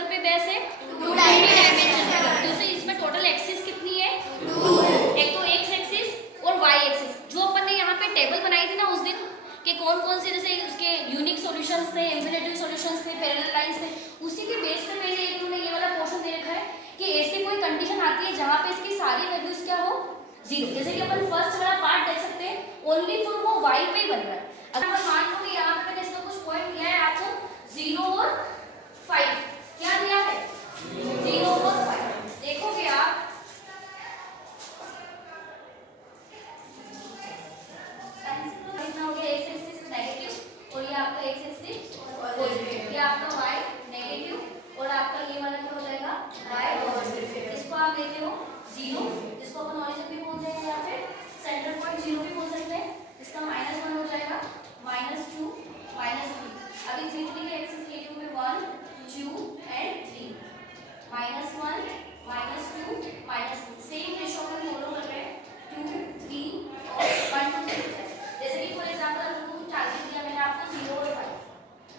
Figure पे base है, to dimension. दूसरी इसमें टोटल एक्सिस कितनी है, एक तो एक्स एक्सिस और वाई एक्सिस। जो अपन ने यहाँ पे टेबल बनाई थी ना उस दिन कि कौन कौन से जैसे उसके यूनिक सॉल्यूशंस थे, इन्फिनिटिव सॉल्यूशंस थे, पैरेलल लाइंस थे, उसी के बेस पे मैंने इन्होंने ये वाला पोर्शन दे रखा है कि ऐसे कोई कंडीशन आती है जहाँ पे इसकी सारी वैल्यूज क्या हो, जीरो। जैसे कि अपन फर्स्ट वाला पार्ट देख सकते हैं, ओनली फॉर वो वाई पे ही बन रहा है। अगर मैं मान लो कि यहाँ पे मैंने इसका कुछ पॉइंट दिया है आपको 0 और 5, क्या दिया है 0 और 5। देखोगे आप कितना हो गया, एक्स एक्सिस नेगेटिव और ये आपका एक्स एक्सिस पॉजिटिव, ये आपका वाई नेगेटिव और आपका ये वाला क्या हो जाएगा वाई पॉजिटिव। इसको आप लेते हो 0, इसको अपन ओरिजिन भी बोल देंगे या फिर सेंटर पॉइंट 0 भी बोल सकते हैं। इसका -1 हो जाएगा, -2 -3। अभी 3 3 के एक्सिस ले लूं मैं 1 2 एंड 3, -1 -2 -3। सेम रेशो में फॉलो कर रहे हैं 2 3 और 1 2 3। जैसे कि फॉर एग्जांपल आपको टारगेट दिया मैंने आपको 0 और 5।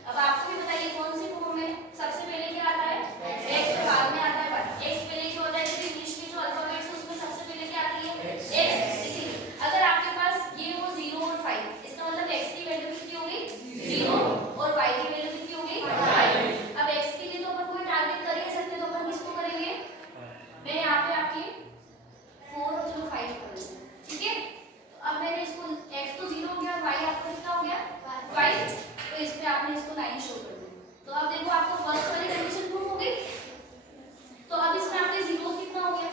अब आपको भी बताइए कौन सी फॉर्म में सबसे पहले क्या आता है, x के बाद में आता है y। x पहले क्या होता है कि इंग्लिश के जो अल्फाबेट्स है उसमें सबसे पहले क्या आती है x। इसीलिए अगर आपके पास ये हो 0 और 5, इसका मतलब x की वैल्यू कितनी होगी 0 और y की वैल्यू कितनी होगी 5। अब x के लिए तो अपन कोई टारगेट कर ही नहीं सकते, तो अपन किसको करेंगे, मैं यहाँ पे आपके 4 और 5 करूंगी, ठीक है। अब मैंने इसको x तो 0 हो गया, y आपका कितना हो गया 5, तो इस पे आपने इसको लाइन शो कर दी। तो अब देखो आपको फर्स्ट वाली कंडीशन प्रूव हो गई। तो अब इसमें आपके जीरोस कितना हो गया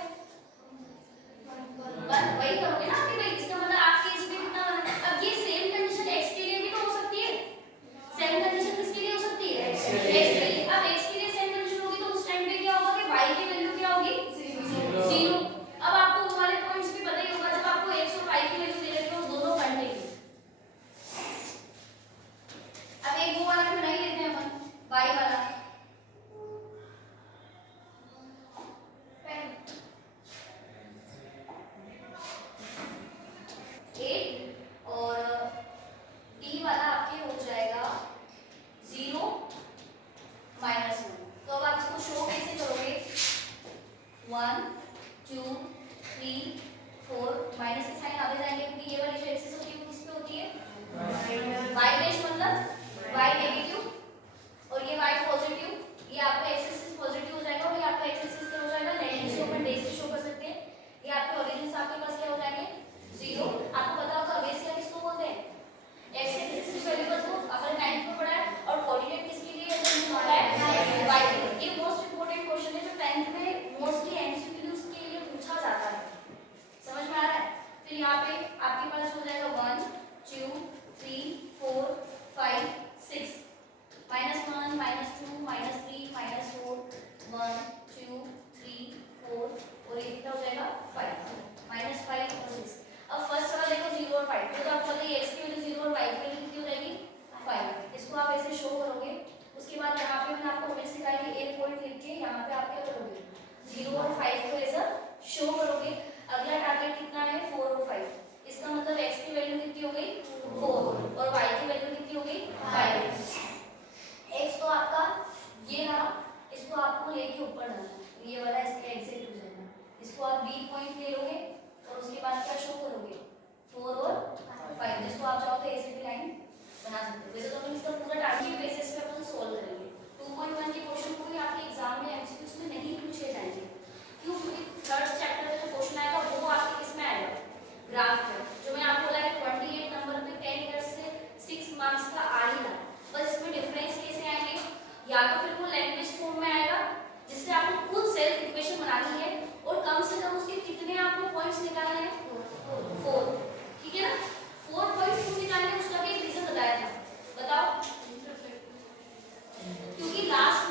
1, वही करोगे ना आपके भाई, इसका मतलब आपके इसमें कितना बना। अब ये सेम कंडीशन x के लिए भी तो हो सकती है, सेम कंडीशन किसके लिए हो सकती है x के लिए। अब x के लिए सेम कंडीशन होगी तो उस टाइम पे क्या होगा कि y की वैल्यू क्या होगी 0। अब आपको वो वाले पॉइंट्स भी पता ही होगा जब आपको x और y की वैल्यू दे रखे हो दोनों कंटिन्यू। अब एक वो वाला भी बना ही लेते हैं अपन, y वाला। और d वाला आपके हो जाएगा 0 -1। तो अब आप इसको शो कैसे करोगे, 1 2 3 4, माइनस के साइन आगे जाएंगे क्योंकि ये वाली जो एक्सिस होती है वो किस पे होती है y बेस, मतलब y नेगेटिव और ये y पॉजिटिव। ये आपका एक्सिस पॉजिटिव हो जाएगा और ये आपका एक्सिस क्या हो जाएगा नेगेटिव। इसको अपन बेस से शो कर सकते हैं। ये आपके ओरिजिन आपके पास क्या हो जाएंगे 0। आपको पता होगा बेस क्या किसको बोलते हैं, x एक्सिस की वैल्यू को अपन 9 पे पढ़ा है और कोऑर्डिनेट किसके लिए यूज होता है y के लिए। ये मोस्ट इंपोर्टेंट क्वेश्चन है जो 10th में मोस्टली एमसीक्यूज के लिए पूछा जाता है, समझ में आ रहा है। फिर यहाँ पे आपके पास हो जाएगा 1 2 3 4 5 6, -1 -2 -3 -4 1 2 3 4 और ये कितना हो जाएगा 5 -5 और 6। अब फर्स्ट वाला देखो 0 और 5, तो आपको पता है x की वैल्यू 0 और y की वैल्यू कितनी हो जाएगी 5। इसको आप ऐसे शो करोगे। उसके बाद यहाँ पे मैंने आपको हमें सिखाया कि एक पॉइंट लिख के यहाँ पे आप क्या करोगे 0 और 5 को ऐसा शो करोगे। अगला टारगेट कितना है 4 और 5। इसका मतलब x की वैल्यू कितनी हो गई 4 और y की वैल्यू कितनी हो गई 5। x तो आपका ये रहा, इसको आपको लेके ऊपर डालना, ये वाला इसका एग्जिट हो जाएगा। इसको आप b पॉइंट ले लोगे और उसके बाद क्या शो करोगे 4 और 5, जिसको आप चाहो तो ऐसे भी लाइन बना सकते हो। वैसे तो अपन इसका पूरा टारगेट बेसिस पे अपन सोल्व करेंगे। 2.1 के क्वेश्चन को भी आपके एग्जाम में एमसीक्यूज में नहीं पूछे जाएंगे, क्यों, क्योंकि थर्ड चैप्टर का जो क्वेश्चन आएगा वो आपके किसमें आएगा ग्राफ में। जो मैं आपको बोला है 28 नंबर पे 10 इयर्स से 6 मार्क्स का आ ही रहा, बस इसमें डिफरेंस कैसे आएंगे, या तो फिर वो लैंग्वेज फॉर्म में आएगा जिससे आपको खुद सेल्फ इक्वेशन बनानी है और कम से कम उसके कितने आपको पॉइंट्स निकालने हैं 4, ठीक है ना। 4 पॉइंट्स क्यों निकालने, उसका भी एक रीजन बताया था, बताओ। क्योंकि लास्ट